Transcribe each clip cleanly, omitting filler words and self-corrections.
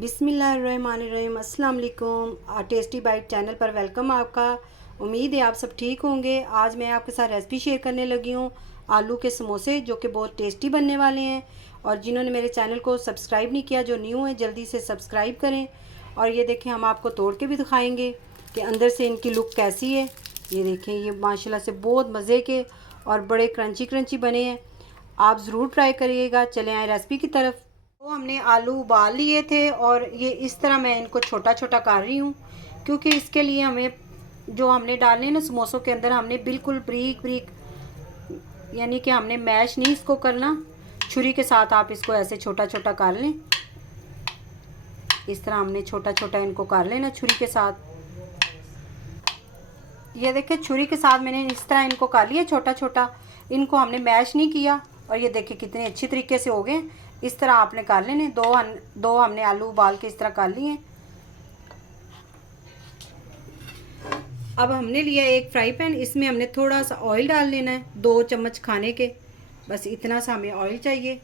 बिस्मिल्लाहिर्रहमानिर्रहीम। अस्सलाम वालेकुम। टेस्टी बाइट चैनल पर वेलकम आपका। उम्मीद है आप सब ठीक होंगे। आज मैं आपके साथ रेसिपी शेयर करने लगी हूँ आलू के समोसे, जो कि बहुत टेस्टी बनने वाले हैं। और जिन्होंने मेरे चैनल को सब्सक्राइब नहीं किया, जो न्यू है, जल्दी से सब्सक्राइब करें। और ये देखें, हम आपको तोड़ के भी दिखाएँगे कि अंदर से इनकी लुक कैसी है। ये देखें, ये माशाल्लाह से बहुत मज़े के और बड़े क्रंची क्रंची बने हैं। आप ज़रूर ट्राई करिएगा। चले आए रेसिपी की तरफ। तो हमने आलू उबाल लिए थे और ये इस तरह मैं इनको छोटा छोटा कर रही हूँ, क्योंकि इसके लिए हमें जो हमने डालने हैं ना समोसों के अंदर, हमने बिल्कुल ब्रीक ब्रीक, यानी कि हमने मैश नहीं इसको करना। छुरी के साथ आप इसको ऐसे छोटा छोटा कर लें। इस तरह हमने छोटा छोटा इनको कर लेना छुरी के साथ। ये देखिए, छुरी के साथ मैंने इस तरह इनको कर लिया छोटा छोटा। इनको हमने मैश नहीं किया। और ये देखिए कितने अच्छी तरीके से हो गए। इस तरह आपने कर लेने। दो हमने आलू उबाल के इस तरह कर लिए। अब हमने लिया एक फ्राई पैन, इसमें हमने थोड़ा सा ऑयल डाल लेना है, 2 चम्मच खाने के, बस इतना सा हमें ऑयल चाहिए।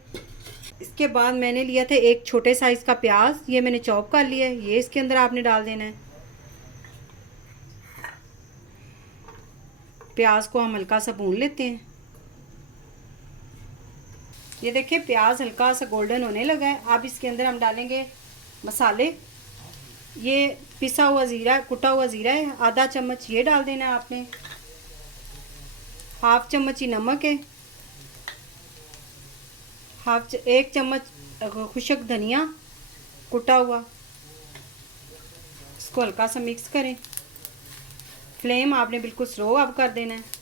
इसके बाद मैंने लिया था एक छोटे साइज़ का प्याज, ये मैंने चॉप कर लिया है, ये इसके अंदर आपने डाल देना है। प्याज को हम हल्का सा भून लेते हैं। ये देखिए, प्याज हल्का सा गोल्डन होने लगा है। अब इसके अंदर हम डालेंगे मसाले। ये पिसा हुआ ज़ीरा, कुटा हुआ ज़ीरा है, आधा चम्मच ये डाल देना है आपने। हाफ चम्मच ही नमक है। 1 चम्मच खुशक धनिया कुटा हुआ। इसको हल्का सा मिक्स करें। फ्लेम आपने बिल्कुल स्लो अब कर देना है।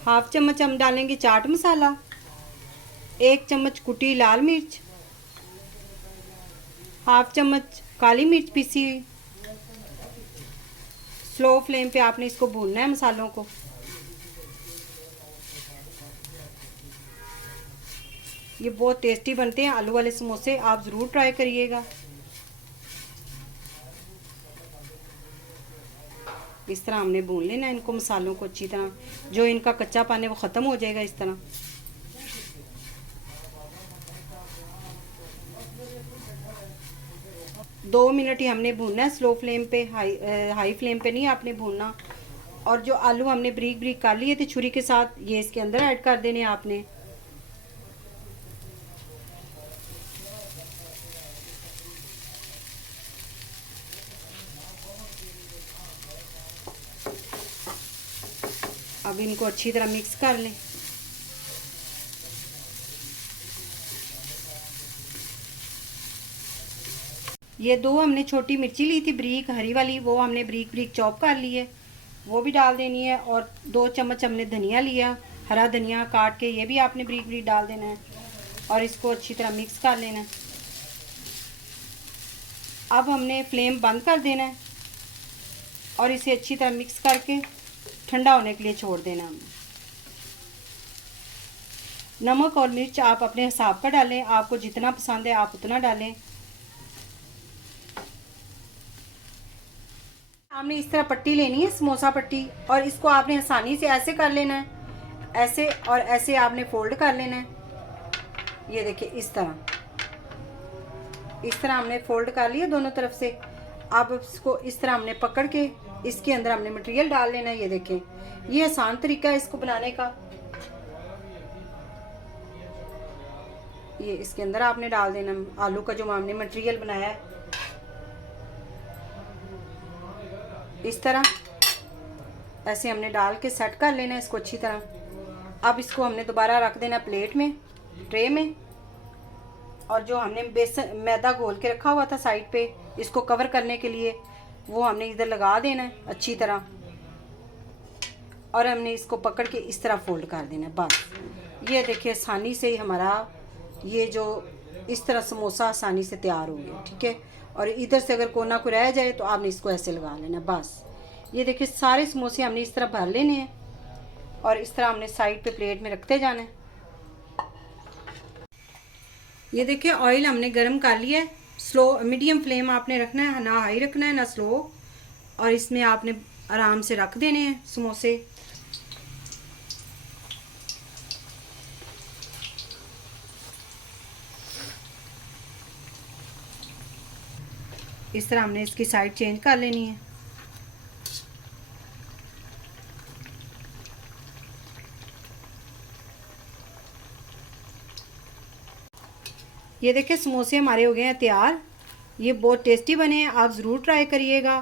हाफ चम्मच हम डालेंगे चाट मसाला, 1 चम्मच कुटी लाल मिर्च, हाफ चम्मच काली मिर्च पीसी हुई। स्लो फ्लेम पे आपने इसको भूनना है मसालों को। ये बहुत टेस्टी बनते हैं आलू वाले समोसे, आप ज़रूर ट्राई करिएगा। इस तरह हमने भून लेना है इनको, मसालों को अच्छी तरह, जो इनका कच्चापन है वो ख़त्म हो जाएगा इस तरह। दो मिनट ही हमने भूनना है स्लो फ्लेम पे, हाई फ्लेम पे नहीं आपने भूनना। और जो आलू हमने ब्रीक ब्रीक कर लिए थे छुरी के साथ, ये इसके अंदर ऐड कर देने आपने। अब इनको अच्छी तरह मिक्स कर लें। ये 2 हमने छोटी मिर्ची ली थी ब्रीक, हरी वाली, वो हमने ब्रीक ब्रीक चॉप कर ली है, वो भी डाल देनी है। और 2 चम्मच हमने धनिया लिया, हरा धनिया काट के, ये भी आपने ब्रीक ब्रीक डाल देना है। और इसको अच्छी तरह मिक्स कर लेना है। अब हमने फ्लेम बंद कर देना है और इसे अच्छी तरह मिक्स करके ठंडा होने के लिए छोड़ देना है। नमक और मिर्च आप अपने हिसाब का डालें, आपको जितना पसंद है आप उतना डालें। हमने इस तरह पट्टी लेनी है, समोसा पट्टी, और इसको आपने आसानी से ऐसे कर लेना है, ऐसे और ऐसे आपने फोल्ड कर लेना है। ये देखिए इस तरह हमने फोल्ड कर लिया दोनों तरफ से। अब इसको इस तरह हमने पकड़ के इसके अंदर हमने मटेरियल डाल लेना है। ये देखें, ये आसान तरीका है इसको बनाने का। ये इसके अंदर आपने डाल देना आलू का जो हमने मटेरियल बनाया है, इस तरह ऐसे हमने डाल के सेट कर लेना है इसको अच्छी तरह। अब इसको हमने दोबारा रख देना प्लेट में, ट्रे में। और जो हमने बेसन मैदा घोल के रखा हुआ था साइड पे इसको कवर करने के लिए, वो हमने इधर लगा देना है अच्छी तरह। और हमने इसको पकड़ के इस तरह फोल्ड कर देना है, बस। ये देखिए, आसानी से ही हमारा ये जो इस तरह समोसा आसानी से तैयार हो गया, ठीक है। और इधर से अगर कोना को रह जाए तो आपने इसको ऐसे लगा लेना, बस। ये देखिए, सारे समोसे हमने इस तरह भर लेने हैं और इस तरह हमने साइड पे प्लेट में रखते जाना है। ये देखिए, ऑयल हमने गरम कर लिया है। स्लो मीडियम फ्लेम आपने रखना है, ना हाई रखना है ना स्लो। और इसमें आपने आराम से रख देने हैं समोसे। इस तरह हमने इसकी साइड चेंज कर लेनी है। ये देखिए समोसे हमारे हो गए हैं तैयार। ये बहुत टेस्टी बने हैं, आप ज़रूर ट्राई करिएगा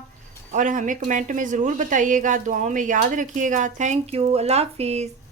और हमें कमेंट में ज़रूर बताइएगा। दुआओं में याद रखिएगा। Thank you. अल्लाह हाफिज़।